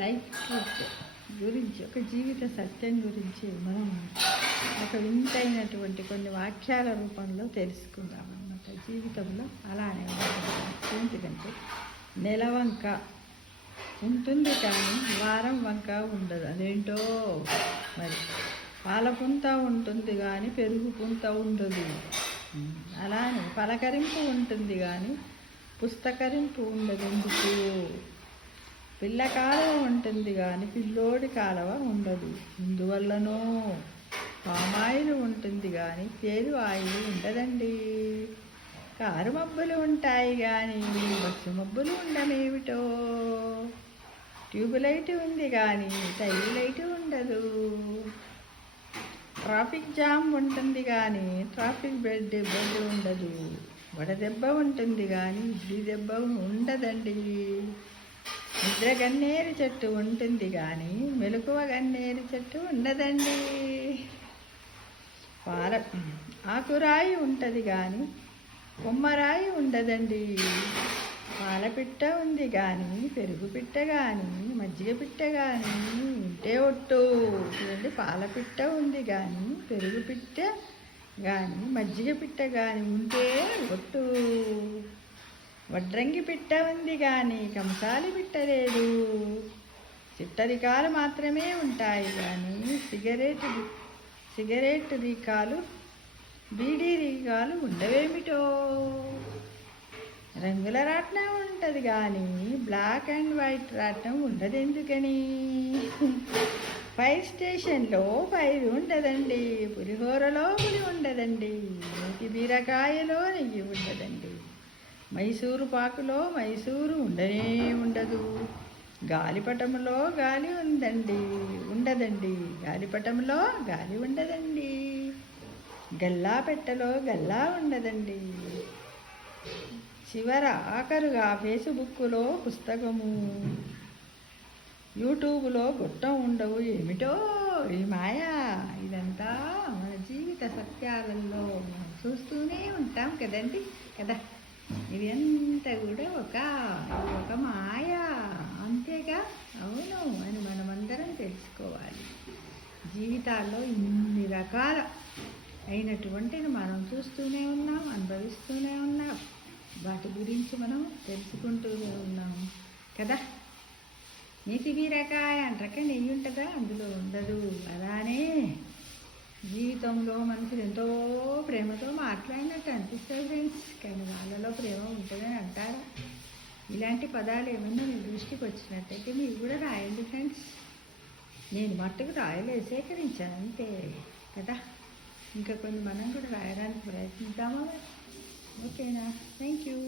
Life truth గురించి, ఒక జీవిత సత్యం గురించి మనం ఒక వింతైనటువంటి కొన్ని వాక్యాల రూపంలో తెలుసుకుందాం అన్నమాట. జీవితంలో అలానే ఎందుకంటే నెలవంక ఉంటుంది కానీ వారం వంక ఉండదు. అదేంటో మరి. పాల పుంత ఉంటుంది కానీ పెరుగు పుంత ఉండదు. అలానే పలకరింపు ఉంటుంది కానీ పుస్తకరింపు ఉండదు. ఎందుకు? పిల్ల కాలువ ఉంటుంది కానీ పిల్లోడి కాలువ ఉండదు. ఇందువల్లనో పామాయిల్ ఉంటుంది కానీ తేలు ఆయిల్ ఉండదండి. కారు మబ్బులు ఉంటాయి కానీ బస్సు మబ్బులు ఉండమేమిటో. ట్యూబ్ లైట్ ఉంది కానీ టైల్ లైట్ ఉండదు. ట్రాఫిక్ జామ్ ఉంటుంది కానీ ట్రాఫిక్ బెడ్ ఉండదు. వడదెబ్బ ఉంటుంది కానీ ఇడ్లీ దెబ్బ ఉండదండి. నిద్ర గన్నేరు చెట్టు ఉంటుంది కానీ మెలకువ గన్నేరు చెట్టు ఉండదండి. ఆకురాయి ఉంటుంది కానీ కొమ్మరాయి ఉండదండి. పాలపిట్ట ఉంది కానీ పెరుగు పిట్ట కానీ మజ్జిగ పిట్ట కానీ ఉంటే ఒట్టు. చూడండి, పాలపిట్ట ఉంది కానీ పెరుగు పిట్ట కానీ మజ్జిగ పిట్ట కానీ ఉంటే ఒట్టు. వడ్రంగి పిట్ట ఉంది కానీ కంసాలి పిట్ట లేదు. చిట్టరికాలు మాత్రమే ఉంటాయి కానీ సిగరెట్ రీకాలు బీడీ రీకాలు ఉండవేమిటో. రంగుల రాట్నం ఉంటుంది కానీ బ్లాక్ అండ్ వైట్ రాట్నం ఉండదు. ఎందుకని? ఫైర్ స్టేషన్లో ఫైర్ ఉండదండి. పులిహోరలో పులి ఉండదండి. నీటి బీరకాయలో నెయ్యి ఉండదండి. మైసూరు పాకులో మైసూరు ఉండదు. గాలిపటంలో గాలి ఉండదండి. గాలిపటంలో గాలి ఉండదండి. గల్లా పెట్టలో గల్లా ఉండదండి. ఆఖరుగా ఫేస్బుక్లో పుస్తకము, యూట్యూబ్లో గొట్టం ఉండవు. ఏమిటో ఈ మాయా. ఇదంతా మన జీవిత సత్యాలలో మనం చూస్తూనే ఉంటాం కదండి కదా. ఇది అంతా కూడా ఒక మాయా, అంతేగా. అవును అని మనమందరం తెలుసుకోవాలి. జీవితాల్లో ఇన్ని రకాల అయినటువంటిది మనం చూస్తూనే ఉన్నాం, అనుభవిస్తూనే ఉన్నాం. వాటి గురించి మనం తెలుసుకుంటూనే ఉన్నాం కదా. నీటి బీరకాయ అంటాక నెయ్యి ఉంటుందా? అందులో ఉండదు. అలానే జీవితంలో మనుషులు ఎంతో ప్రేమతో మాట్లాడినట్టు అనిపిస్తుంది ఫ్రెండ్స్, కానీ వాళ్ళలో ప్రేమ ఉంటుందని అంటారా? ఇలాంటి పదాలు ఏమన్నా మీ దృష్టికి వచ్చినట్టయితే మీరు కూడా రాయండి ఫ్రెండ్స్. నేను మట్టుకు రాయలేదు, సేకరించాను అంతే కదా. ఇంకా కొన్ని మనం కూడా రాయడానికి ప్రయత్నిద్దామా? ఓకేనా? Thank you.